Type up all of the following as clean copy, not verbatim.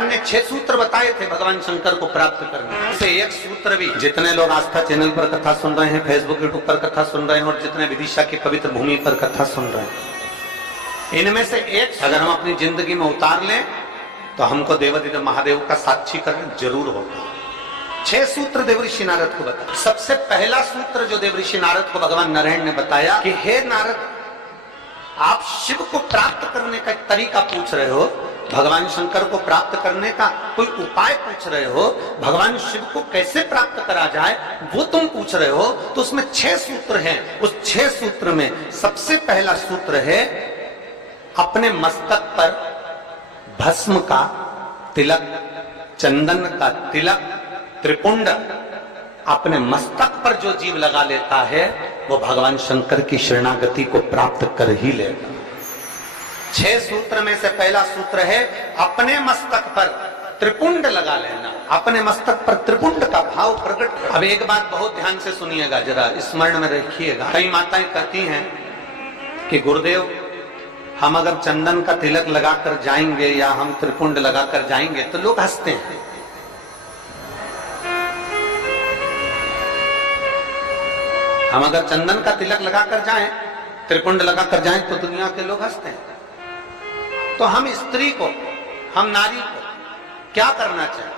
हमने 6 सूत्र बताए थे भगवान शंकर को प्राप्त करने से एक सूत्र भी, जितने लोग आस्था चैनल पर कथा सुन रहे हैं, फेसबुक यूट्यूब पर कथा सुन रहे हैं और जितने विदिशा की पवित्र भूमि पर कथा सुन रहे हैं, इनमें से एक अगर हम अपनी जिंदगी में उतार लें तो हमको देवादिदेव महादेव का साक्षीकरण जरूर होगा। 6 सूत्र देवऋषि नारद को बताया। सबसे पहला सूत्र जो देवऋषि नारद को भगवान नारायण ने बताया कि हे नारद, आप शिव को प्राप्त करने का एक तरीका पूछ रहे हो, भगवान शंकर को प्राप्त करने का कोई उपाय पूछ रहे हो, भगवान शिव को कैसे प्राप्त करा जाए वो तुम पूछ रहे हो, तो उसमें 6 सूत्र हैं। उस 6 सूत्र में सबसे पहला सूत्र है अपने मस्तक पर भस्म का तिलक, चंदन का तिलक, त्रिपुंड अपने मस्तक पर जो जीव लगा लेता है वो भगवान शंकर की शरणागति को प्राप्त कर ही लेगा। 6 सूत्र में से पहला सूत्र है अपने मस्तक पर त्रिपुंड लगा लेना, अपने मस्तक पर त्रिपुंड का भाव प्रकट। अब एक बात बहुत ध्यान से सुनिएगा, जरा स्मरण में रखिएगा। कई माताएं कहती हैं कि गुरुदेव हम अगर चंदन का तिलक लगाकर जाएंगे या हम त्रिपुंड लगाकर जाएंगे तो लोग हंसते हैं। हम अगर चंदन का तिलक लगाकर जाएं, त्रिपुंड लगाकर जाएं तो दुनिया के लोग हंसते हैं। तो हम स्त्री को, हम नारी को क्या करना चाहिए?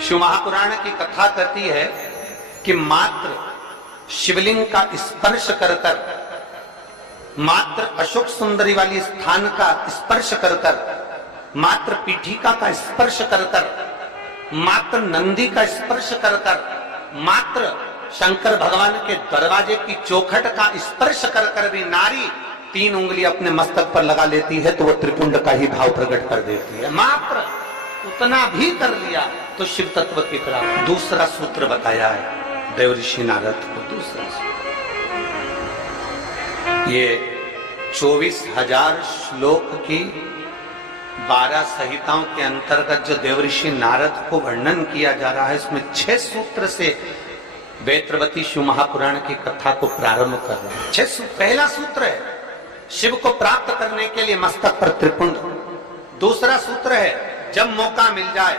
शिव महापुराण की कथा कहती है कि मात्र शिवलिंग का स्पर्श कर कर, मात्र अशोक सुंदरी वाली स्थान का स्पर्श कर कर, मात्र पीठिका का स्पर्श कर कर, मात्र नंदी का स्पर्श कर कर, मात्र शंकर भगवान के दरवाजे की चौखट का स्पर्श कर कर भी नारी 3 उंगली अपने मस्तक पर लगा लेती है तो वो त्रिपुंड का ही भाव प्रकट कर देती है। मात्र उतना भी कर लिया तो शिव तत्व की प्राप्ति। दूसरा सूत्र बताया है देवऋषि नारद को। दूसरा सूत्र ये 24,000 श्लोक की 12 संहिताओं के अंतर्गत जो देवऋषि नारद को वर्णन किया जा रहा है, इसमें 6 सूत्र से वेत्रवती शिव महापुराण की कथा को प्रारंभ कर रहे हैं। 6 पहला सूत्र है शिव को प्राप्त करने के लिए मस्तक पर त्रिपुंड। दूसरा सूत्र है जब मौका मिल जाए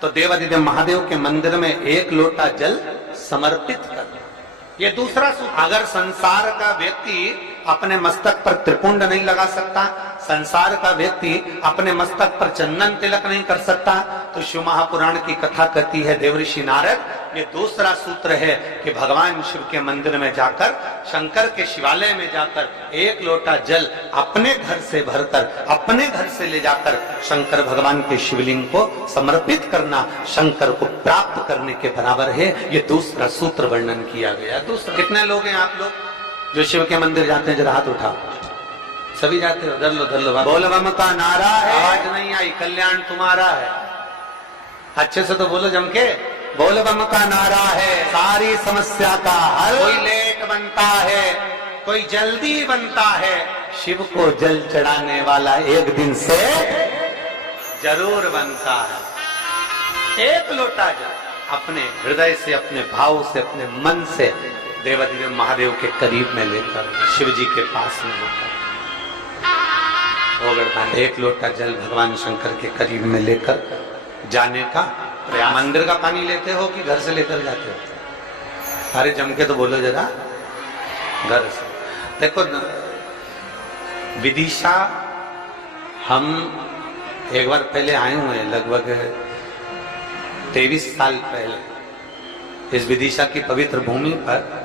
तो देवादिदेव महादेव के मंदिर में 1 लोटा जल समर्पित करना। ये दूसरा सूत्र। अगर संसार का व्यक्ति अपने मस्तक पर त्रिपुंड नहीं लगा सकता, संसार का व्यक्ति अपने मस्तक पर चंदन तिलक नहीं कर सकता, तो शिव महापुराण की कथा कहती है देवऋषि नारद, ये दूसरा सूत्र है कि भगवान शिव के मंदिर में जाकर, शंकर के शिवालय में जाकर 1 लोटा जल अपने घर से भरकर, अपने घर से ले जाकर शंकर भगवान के शिवलिंग को समर्पित करना शंकर को प्राप्त करने के बराबर है। ये दूसरा सूत्र वर्णन किया गया। दूसरा, कितने लोग हैं आप लोग जो शिव के मंदिर जाते हैं? जरा हाथ उठाओ। सभी जाते हो? धर लो धर लो। बोल बम का नारा है, आज नहीं आई कल्याण तुम्हारा है। अच्छे से तो बोलो जम के। बोल बम का नारा है, सारी समस्या का हल। कोई लेट बनता है, कोई जल्दी बनता है, शिव को जल चढ़ाने वाला एक दिन से जरूर बनता है। 1 लोटा जल अपने हृदय से, अपने भाव से, अपने मन से देवादिदेव महादेव के करीब में लेकर, शिव जी के पास में लेकर, 1 लोटा जल भगवान शंकर के करीब में लेकर जाने का प्रयास। मंदिर का पानी लेते हो कि घर से लेकर जाते हो? अरे जम के तो बोलो जरा। घर से। देखो विदिशा हम एक बार पहले आए हुए हैं, लगभग 23 साल पहले इस विदिशा की पवित्र भूमि पर।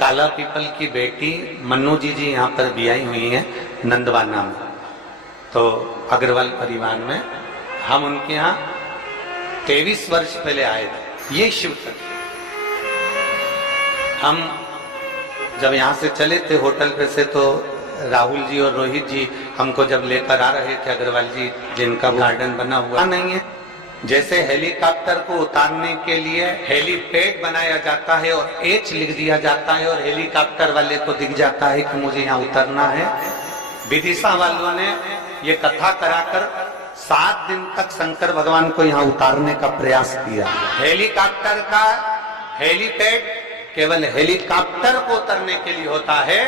काला पीपल की बेटी मन्नू जी यहाँ पर भी आई हुई हैं नंदवाना में, तो अग्रवाल परिवार में हम उनके यहाँ 23 वर्ष पहले आए थे। ये शिव तत्व हम जब यहाँ से चले थे होटल पे से, तो राहुल जी और रोहित जी हमको जब लेकर आ रहे थे, अग्रवाल जी जिनका गार्डन बना हुआ नहीं है, जैसे हेलीकॉप्टर को उतारने के लिए हेलीपैड बनाया जाता है और एच लिख दिया जाता है और हेलीकॉप्टर वाले को दिख जाता है कि मुझे यहाँ उतरना है। विदिशा वालों ने ये कथा कराकर 7 दिन तक शंकर भगवान को यहाँ उतारने का प्रयास किया। हेलीकॉप्टर का हेलीपैड केवल हेलीकॉप्टर को उतरने के लिए होता है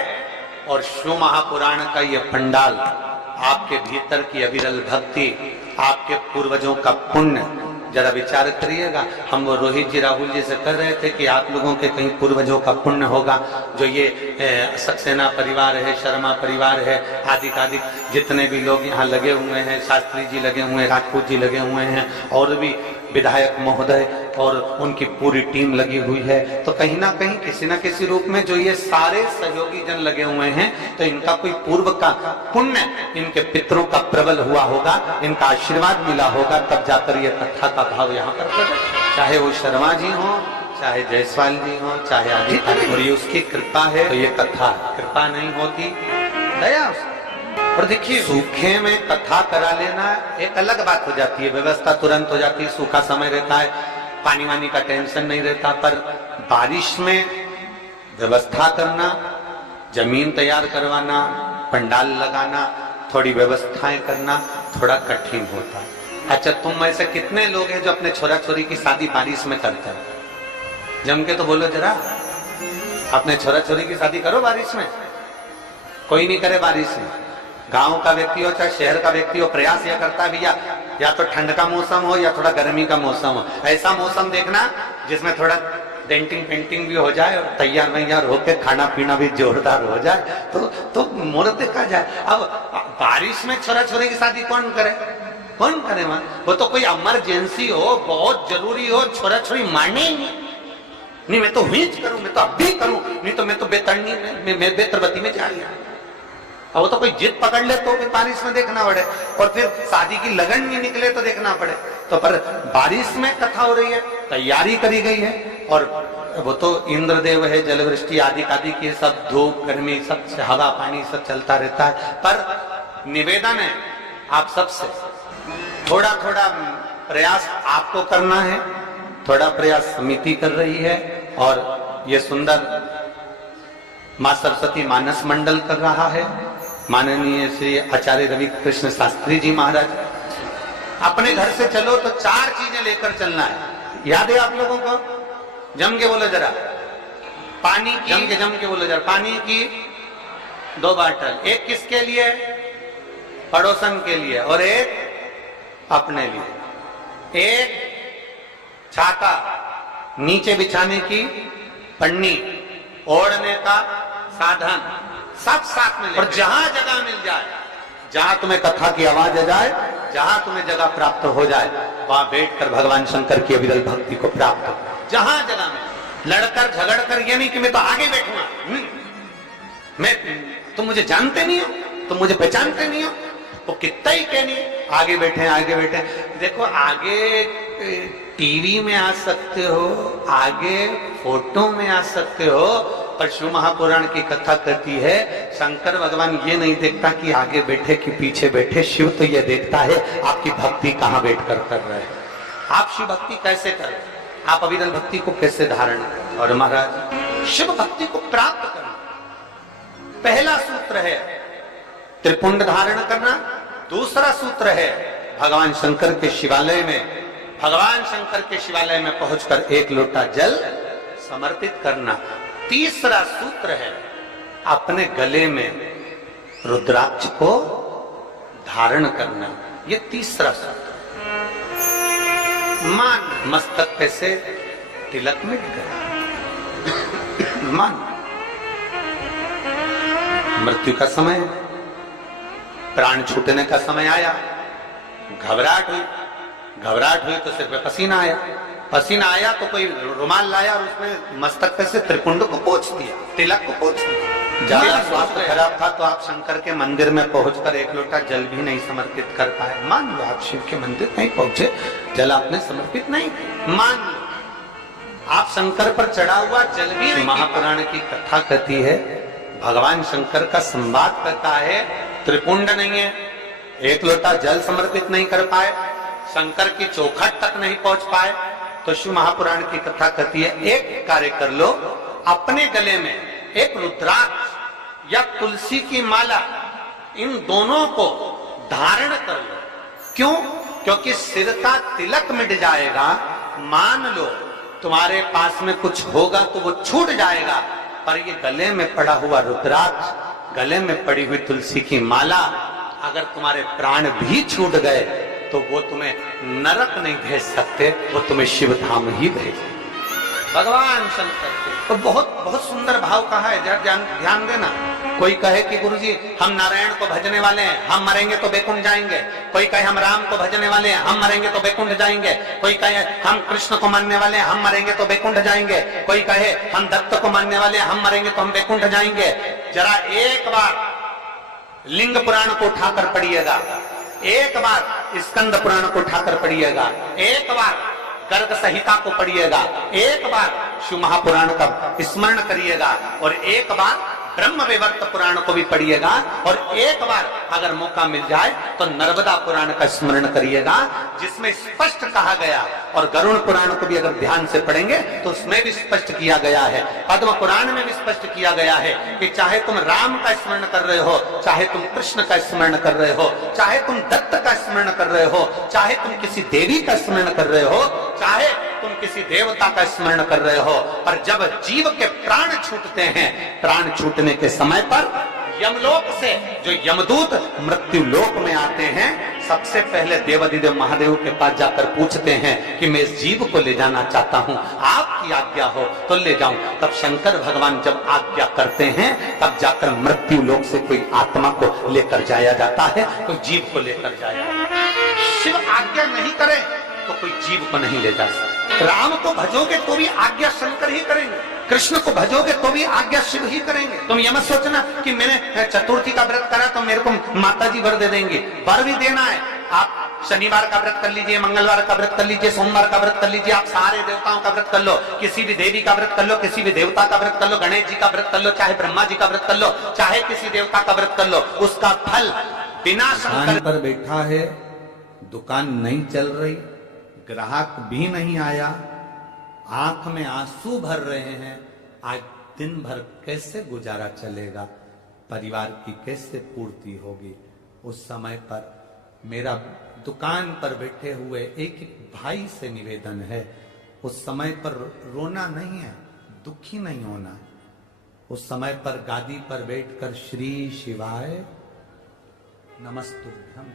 और शिव महापुराण का ये पंडाल आपके भीतर की अविरल भक्ति, आपके पूर्वजों का पुण्य, जरा विचार करिएगा। हम वो रोहित जी राहुल जी से कह रहे थे कि आप लोगों के कहीं पूर्वजों का पुण्य होगा, जो ये सक्सेना परिवार है, शर्मा परिवार है, आदि आदि जितने भी लोग यहाँ लगे हुए हैं, शास्त्री जी लगे हुए हैं, राजपूत जी लगे हुए हैं, और भी विधायक महोदय और उनकी पूरी टीम लगी हुई है। तो कहीं ना कहीं किसी न किसी रूप में जो ये सारे सहयोगी जन लगे हुए हैं, तो इनका कोई पूर्व का पुण्य, इनके पितरों का प्रबल हुआ होगा, इनका आशीर्वाद मिला होगा, तब जाकर ये कथा का भाव यहाँ पर प्रकट। चाहे वो शर्मा जी हो, चाहे जायसवाल जी हो, चाहे आदि, और ये उसकी कृपा है। तो ये कथा कृपा नहीं होती, दया। और देखिए, सूखे में कथा करा लेना एक अलग बात हो जाती है, व्यवस्था तुरंत हो जाती है, सूखा समय रहता है, पानी वानी का टेंशन नहीं रहता। पर बारिश में व्यवस्था करना, जमीन तैयार करवाना, पंडाल लगाना, थोड़ी व्यवस्थाएं करना थोड़ा कठिन होता है। अच्छा, तुम में से कितने लोग हैं जो अपने छोरा छोरी की शादी बारिश में करते हैं? जम के तो बोलो जरा, अपने छोरा छोरी की शादी करो बारिश में। कोई नहीं करे बारिश में। गांव का व्यक्ति हो चाहे शहर का व्यक्ति हो, प्रयास यह करता है भैया या तो ठंड का मौसम हो या थोड़ा गर्मी का मौसम हो, ऐसा मौसम देखना जिसमें थोड़ा डेंटिंग पेंटिंग भी हो जाए और तैयार वैयार होकर खाना पीना भी जोरदार हो जाए, तो मुहूर्त देखा जाए। अब बारिश में छोरा छोरी की शादी कौन करे? कौन करे वहां? वो तो कोई इमरजेंसी हो, बहुत जरूरी हो, छोरा छोरी माने ही नहीं, मैं तो हुई करूं, मैं तो अब भी करूं, नहीं तो मैं तो बेतरनी में बेतरबती में जा रहा। अब वो तो कोई जिद पकड़ ले तो बारिश में देखना पड़े, और फिर शादी की लगन नहीं निकले तो देखना पड़े। तो पर बारिश में कथा हो रही है, तैयारी करी गई है, और वो तो इंद्रदेव है, जलवृष्टि आदि आदि की सब धूप गर्मी सब हवा पानी सब चलता रहता है। पर निवेदन है आप सबसे, थोड़ा थोड़ा प्रयास आपको करना है, थोड़ा प्रयास समिति कर रही है, और ये सुंदर मां सरस्वती मानस मंडल कर रहा है, माननीय श्री आचार्य रवि कृष्ण शास्त्री जी महाराज। अपने घर से चलो तो 4 चीजें लेकर चलना है, याद है आप लोगों को? जम के बोलो जरा, पानी की, जम के बोलो जरा, पानी की 2 बाटल, एक किसके लिए? पड़ोसन के लिए, और एक अपने लिए। एक छाता, नीचे बिछाने की पन्नी, ओढ़ने का साधन, सब साथ में ले। और जहां जगह मिल जाए, जहां तुम्हें कथा की आवाज आ जाए, जहां तुम्हें जगह प्राप्त हो जाए, वहां बैठकर भगवान शंकर की अविरल भक्ति को प्राप्त हो। जहां जगह में लड़कर झगड़कर, ये नहीं कि मैं तो आगे बैठूंगा, मैं तुम मुझे जानते नहीं हो, तुम मुझे पहचानते नहीं हो, वो कितना ही कहनी, आगे बैठे आगे बैठे। देखो, आगे टीवी में आ सकते हो, आगे फोटो में आ सकते हो, पर शिव महापुराण की कथा कहती है शंकर भगवान ये नहीं देखता कि आगे बैठे कि पीछे बैठे, शिव तो ये देखता है आपकी भक्ति कहाँ बैठकर कर रहे हैं, आप शिव भक्ति कैसे कर रहे हैं, आप अविरल भक्ति को कैसे धारण करें। और महाराज, शिव भक्ति को प्राप्त करना पहला सूत्र है त्रिपुंड धारण करना, दूसरा सूत्र है भगवान शंकर के शिवालय में, भगवान शंकर के शिवालय में पहुंचकर 1 लोटा जल समर्पित करना, तीसरा सूत्र है अपने गले में रुद्राक्ष को धारण करना, ये तीसरा सूत्र। मान मस्तक पे से तिलक मिट गया, मान मृत्यु का समय, प्राण छूटने का समय आया, घबराहट हुई तो सिर पे पसीना आया तो कोई रुमाल लाया और उसमें मस्तक पे से त्रिपुंड को पोंछ दिया, तिलक को पोंछ दिया। ज्यादा स्वास्थ्य खराब था तो आप शंकर के मंदिर में पहुंचकर 1 लोटा जल भी नहीं समर्पित कर पाए। मान लो आप शिव के मंदिर नहीं पहुंचे, जल आपने समर्पित नहीं, मान लो आप शंकर पर चढ़ा हुआ जल भी नहीं। महापुराण की कथा कहती है, भगवान शंकर का संवाद करता है, त्रिपुंड नहीं है, 1 लोटा जल समर्पित नहीं कर पाए, शंकर की चौखट तक नहीं पहुंच पाए, तो शिव महापुराण की कथा कहती है एक कार्य कर लो, अपने गले में एक रुद्राक्ष या तुलसी की माला, इन दोनों को धारण कर लो। क्यों? क्योंकि सिर का तिलक मिट जाएगा, मान लो तुम्हारे पास में कुछ होगा तो वो छूट जाएगा, पर ये गले में पड़ा हुआ रुद्राक्ष, गले में पड़ी हुई तुलसी की माला, अगर तुम्हारे प्राण भी छूट गए तो वो तुम्हें नरक नहीं भेज सकते, वो तुम्हें शिव धाम ही भेज। भगवान शंकर के तो बहुत बहुत सुंदर भाव कहा है, जरा ध्यान देना। कोई कहे कि गुरुजी हम नारायण को भजने वाले हैं, हम मरेंगे तो बैकुंठ जाएंगे। कोई कहे हम राम को भजने वाले हैं, हम मरेंगे तो बैकुंठ जाएंगे। कोई कहे हम कृष्ण को मानने वाले हैं, हम मरेंगे तो बैकुंठ जाएंगे। कोई कहे हम दत्त को मानने वाले हैं, हम मरेंगे तो हम बैकुंठ जाएंगे। जरा एक बार लिंग पुराण को उठाकर पढ़िएगा, एक बार स्कंद पुराण को उठाकर पढ़िएगा, एक बार गर्ग संहिता को पढ़िएगा, एक बार शिव महापुराण का स्मरण करिएगा, और एक बार ब्रह्म वैवर्त पुराण को भी पढ़िएगा, और एक बार अगर मौका मिल जाए तो नर्मदा पुराण का स्मरण करिएगा, जिसमें स्पष्ट कहा गया, और गरुड़ पुराण को भी अगर ध्यान से पढ़ेंगे तो उसमें भी स्पष्ट किया गया है, पद्म पुराण में भी स्पष्ट किया गया है कि चाहे तुम राम का स्मरण कर रहे हो, चाहे तुम कृष्ण का स्मरण कर रहे हो, चाहे तुम दत्त का स्मरण कर रहे हो, चाहे तुम किसी देवी का स्मरण कर रहे हो, चाहे तुम किसी देवता का स्मरण कर रहे हो, पर जब जीव के प्राण छूटते हैं, प्राण छूटने के समय पर यमलोक से जो यमदूत मृत्यु लोक में आते हैं, सबसे पहले देवाधिदेव महादेव के पास जाकर पूछते हैं कि मैं इस जीव को ले जाना चाहता हूं, आपकी आज्ञा हो तो ले जाऊं। तब शंकर भगवान जब आज्ञा करते हैं, तब जाकर मृत्यु लोक से कोई आत्मा को लेकर जाया जाता है, कोई जीव को लेकर जाया। शिव आज्ञा नहीं करे तो कोई जीव को नहीं ले जा सकता। राम को भजोगे तो भी आज्ञा शंकर ही करेंगे, कृष्ण को भजोगे तो भी आज्ञा शिव ही करेंगे। तुम ये मत सोचना कि मैंने चतुर्थी का व्रत करा तो मेरे को माता जी वर दे देंगे, वर भी देना है। आप शनिवार का व्रत कर लीजिए, मंगलवार का व्रत कर लीजिए, सोमवार का व्रत कर लीजिए, आप सारे देवताओं का व्रत कर लो, किसी भी देवी का व्रत कर लो, किसी भी देवता का व्रत कर लो, गणेश जी का व्रत कर लो, चाहे ब्रह्मा जी का व्रत कर लो, चाहे किसी देवता का व्रत कर लो, उसका फल बिना शंकर पर बैठा है, दुकान नहीं चल रही, ग्राहक भी नहीं आया, आंख में आंसू भर रहे हैं, आज दिन भर कैसे गुजारा चलेगा, परिवार की कैसे पूर्ति होगी। उस समय पर मेरा दुकान पर बैठे हुए एक एक भाई से निवेदन है, उस समय पर रोना नहीं है, दुखी नहीं होना। उस समय पर गादी पर बैठकर श्री शिवाय नमस्तुभ्यम,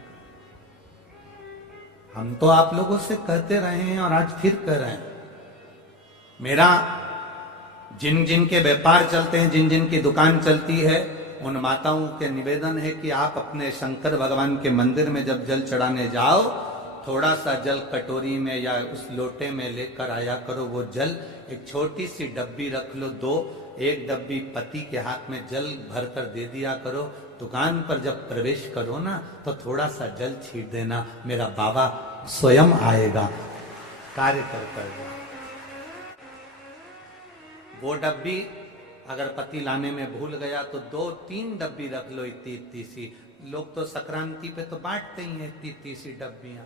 हम तो आप लोगों से कहते रहे हैं और आज फिर कह रहे हैं। मेरा जिन जिन के व्यापार चलते हैं, जिन जिन की दुकान चलती है, उन माताओं के निवेदन है कि आप अपने शंकर भगवान के मंदिर में जब जल चढ़ाने जाओ, थोड़ा सा जल कटोरी में या उस लोटे में लेकर आया करो। वो जल एक छोटी सी डब्बी रख लो, एक डब्बी पति के हाथ में जल भरकर दे दिया करो। दुकान पर जब प्रवेश करो ना तो थोड़ा सा जल छीट देना, मेरा बाबा स्वयं आएगा कार्य कर। वो डब्बी अगर पति लाने में भूल गया तो 2-3 डब्बी रख लो, इतनी सी। लोग तो संक्रांति पे तो बांटते ही हैं इतनी सी डब्बियां,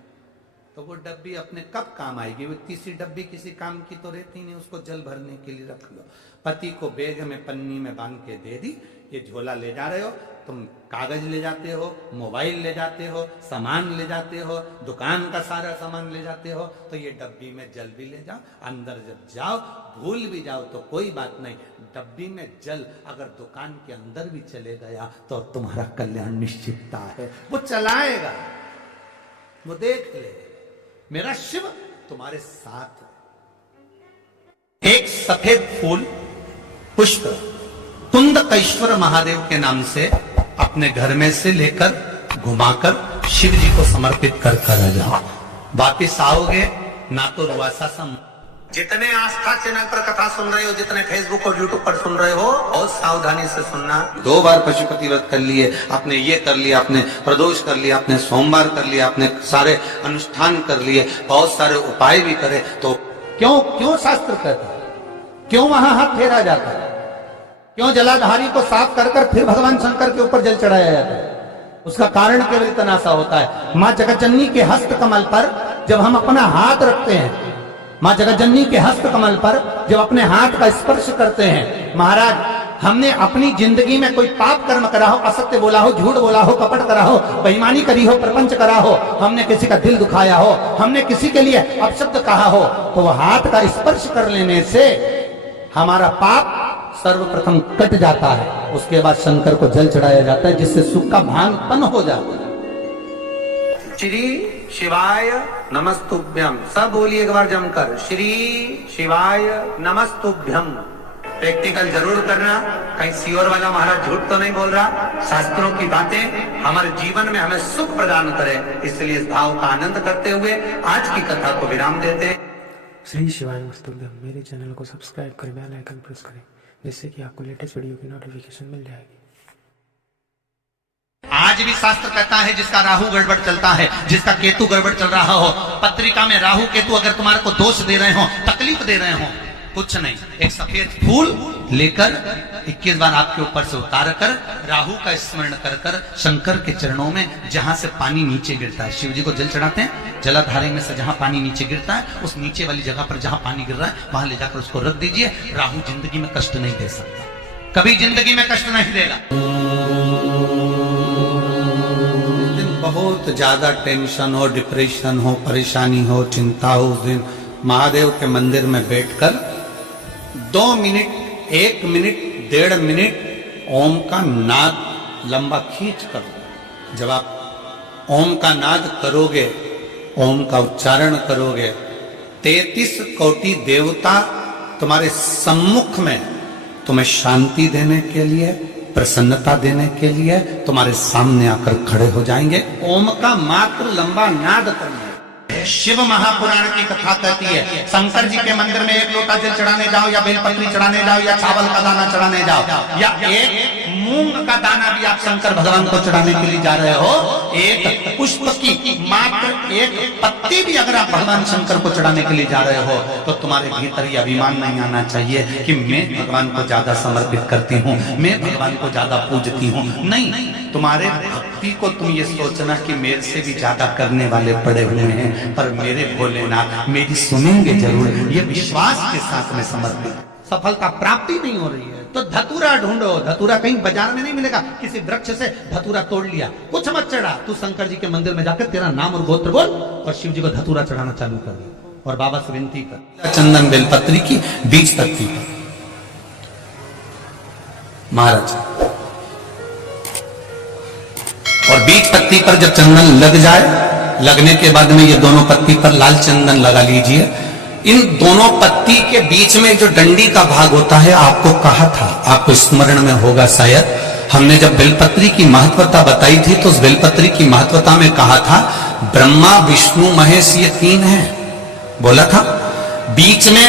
तो वो डब्बी अपने कब काम आएगी? वो इतनी सी डब्बी किसी काम की तो रहती नहीं, उसको जल भरने के लिए रख लो। पति को बैग में पन्नी में बांध के दे दी, ये झोला ले जा रहे हो तुम, कागज ले जाते हो, मोबाइल ले जाते हो, सामान ले जाते हो, दुकान का सारा सामान ले जाते हो, तो ये डब्बी में जल भी ले जाओ। अंदर जब जाओ भूल भी जाओ तो कोई बात नहीं, डब्बी में जल अगर दुकान के अंदर भी चले गया तो तुम्हारा कल्याण निश्चितता है। वो चलाएगा, वो देख ले, मेरा शिव तुम्हारे साथ है। एक सफेद फूल पुष्प कुंदकेश्वर महादेव के नाम से अपने घर में से लेकर घुमाकर शिव जी को समर्पित कर आ जाओ। वापिस आओगे ना तो रुआसा सम। जितने आस्था चैनल पर कथा सुन रहे हो, जितने फेसबुक और यूट्यूब पर सुन रहे हो, बहुत सावधानी से सुनना। 2 बार पशुपति व्रत कर लिए आपने, ये कर लिया आपने, प्रदोष कर लिया आपने, सोमवार कर लिया आपने, सारे अनुष्ठान कर लिए, बहुत सारे उपाय भी करे, तो क्यों शास्त्र कहता है, क्यों वहां हाथ फेरा जाता है, क्यों जलाधारी को साफ कर कर फिर भगवान शंकर के ऊपर जल चढ़ाया जाता है? उसका कारण केवल इतना सा होता है, माँ जगतजननी के हस्त कमल पर जब हम अपना हाथ रखते हैं, माँ जगतजननी के हस्त कमल पर जब अपने हाथ का स्पर्श करते हैं, महाराज हमने अपनी जिंदगी में कोई पाप कर्म करा हो, असत्य बोला हो, झूठ बोला हो, कपट करा हो, बेईमानी करी हो, प्रपंच करा हो, हमने किसी का दिल दुखाया हो, हमने किसी के लिए अपशब्द कहा हो, तो वह हाथ का स्पर्श कर लेने से हमारा पाप सर्वप्रथम कट जाता है। उसके बाद शंकर को जल चढ़ाया जाता है, जिससे सुख का भान उत्पन्न हो जाता है। श्री शिवाय नमस्तुभ्यम। सब बोलिए एक बार जमकर, श्री शिवाय नमस्तुभ्यम। प्रैक्टिकल जरूर करना, कहीं सियोर वाला महाराज झूठ तो नहीं बोल रहा। शास्त्रों की बातें हमारे जीवन में हमें सुख प्रदान करें, इसलिए इस भाव का आनंद करते हुए आज की कथा को विराम देते हैं। श्री शिवाय नमस्तुभ्यम। मेरे चैनल को सब्सक्राइब करें, बेल आइकन प्रेस करें, जिससे कि आपको लेटेस्ट वीडियो की नोटिफिकेशन मिल जाएगी। आज भी शास्त्र कहता है जिसका राहु गड़बड़ चलता है, जिसका केतु गड़बड़ चल रहा हो, पत्रिका में राहु केतु अगर तुम्हारे को दोष दे रहे हो, तकलीफ दे रहे हो, कुछ नहीं, एक सफेद फूल लेकर 21 बार आपके ऊपर से उतार कर राहु का स्मरण कर कर शंकर के चरणों में, जहां से पानी नीचे गिरता है, शिव जी को जल चढ़ाते हैं, जलाधारी में से जहां पानी नीचे गिरता है, उस नीचे वाली जगह पर जहां पानी गिर रहा है वहां ले जाकर उसको रख दीजिए। राहु जिंदगी में कष्ट नहीं दे सकता, कभी जिंदगी में कष्ट नहीं देगा। बहुत ज्यादा टेंशन हो, डिप्रेशन हो, परेशानी हो, चिंता हो, उस दिन महादेव के मंदिर में बैठकर 2 मिनट, 1 मिनट, 1.5 मिनट ओम का नाद लंबा खींच कर, जब आप ओम का नाद करोगे, ओम का उच्चारण करोगे, 33 कोटि देवता तुम्हारे सम्मुख में तुम्हें शांति देने के लिए, प्रसन्नता देने के लिए तुम्हारे सामने आकर खड़े हो जाएंगे। ओम का मात्र लंबा नाद करना। शिव महापुराण की कथा कहती है, शंकर जी के मंदिर में 1 लोटा जल चढ़ाने जाओ, या बेलपत्री चढ़ाने जाओ, या चावल का दाना चढ़ाने जाओ, या एक मूंग का दाना भी आप शंकर भगवान को चढ़ाने के लिए जा रहे हो, एक पुष्प की मात्र एक पत्ती भी अगर आप भगवान शंकर को चढ़ाने के लिए जा रहे हो, तो तुम्हारे भीतर ये अभिमान नहीं आना चाहिए कि मैं भगवान को ज्यादा समर्पित करती हूँ, मैं भगवान को ज्यादा पूजती हूँ। नहीं, तुम्हारे भक्ति को तुम ये सोचना कि मेरे से भी ज्यादा करने वाले पड़े हुए हैं, पर मेरे भोलेनाथ मेरी सुनेंगे जरूर, ये विश्वास के साथ में समर्पित। सफलता प्राप्ति नहीं हो रही है तो धतूरा ढूंढो। धतूरा कहीं बाजार में नहीं मिलेगा, किसी वृक्ष से धतूरा तोड़ लिया, कुछ मत चढ़ा, तू शंकर जी के मंदिर में जाकर तेरा नाम और गोत्र बोल और शिव जी को धतूरा चढ़ाना चालू कर दे और बाबा से विनती कर। चंदन बेलपत्री की बीज पत्ती पर महाराज, और बीज पत्ती पर जब चंदन लग जाए, लगने के बाद में ये दोनों पत्ती पर लाल चंदन लगा लीजिए। इन दोनों पत्ती के बीच में जो डंडी का भाग होता है, आपको कहा था, आपको स्मरण में होगा शायद, हमने जब बेलपत्री की महत्वता बताई थी तो उस बेलपत्री की महत्वता में कहा था ब्रह्मा विष्णु महेश ये 3 हैं, बोला था। बीच में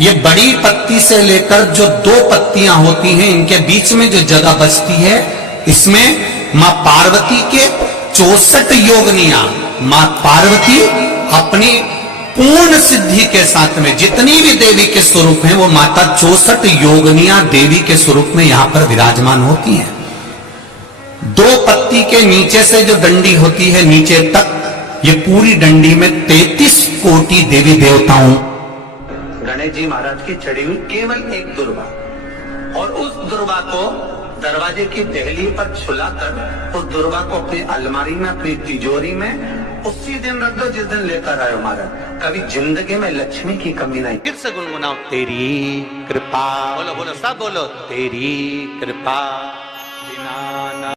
ये बड़ी पत्ती से लेकर जो 2 पत्तियां होती हैं, इनके बीच में जो जगह बचती है, इसमें मां पार्वती के 64 योगनियां, मां पार्वती अपनी पूर्ण सिद्धि के साथ में जितनी भी देवी के स्वरूप हैं, वो माता 64 योगनियां देवी के स्वरूप में यहां पर विराजमान होती हैं। 2 पत्ती के नीचे से जो डंडी होती है नीचे तक, ये पूरी डंडी में 33 कोटि देवी देवताओं, गणेश जी महाराज की चढ़ी हुई केवल एक दुर्वा, और उस दुर्वा को दरवाजे की देहली पर छुलाकर उस दुर्वा को अपनी अलमारी में, अपनी तिजोरी में उसी दिन रख दो जिस दिन लेकर आए महाराज। कभी जिंदगी में लक्ष्मी की कमी नहीं। फिर से गुनगुनाओ, तेरी कृपा, बोलो बोलो सब बोलो, तेरी कृपा बिना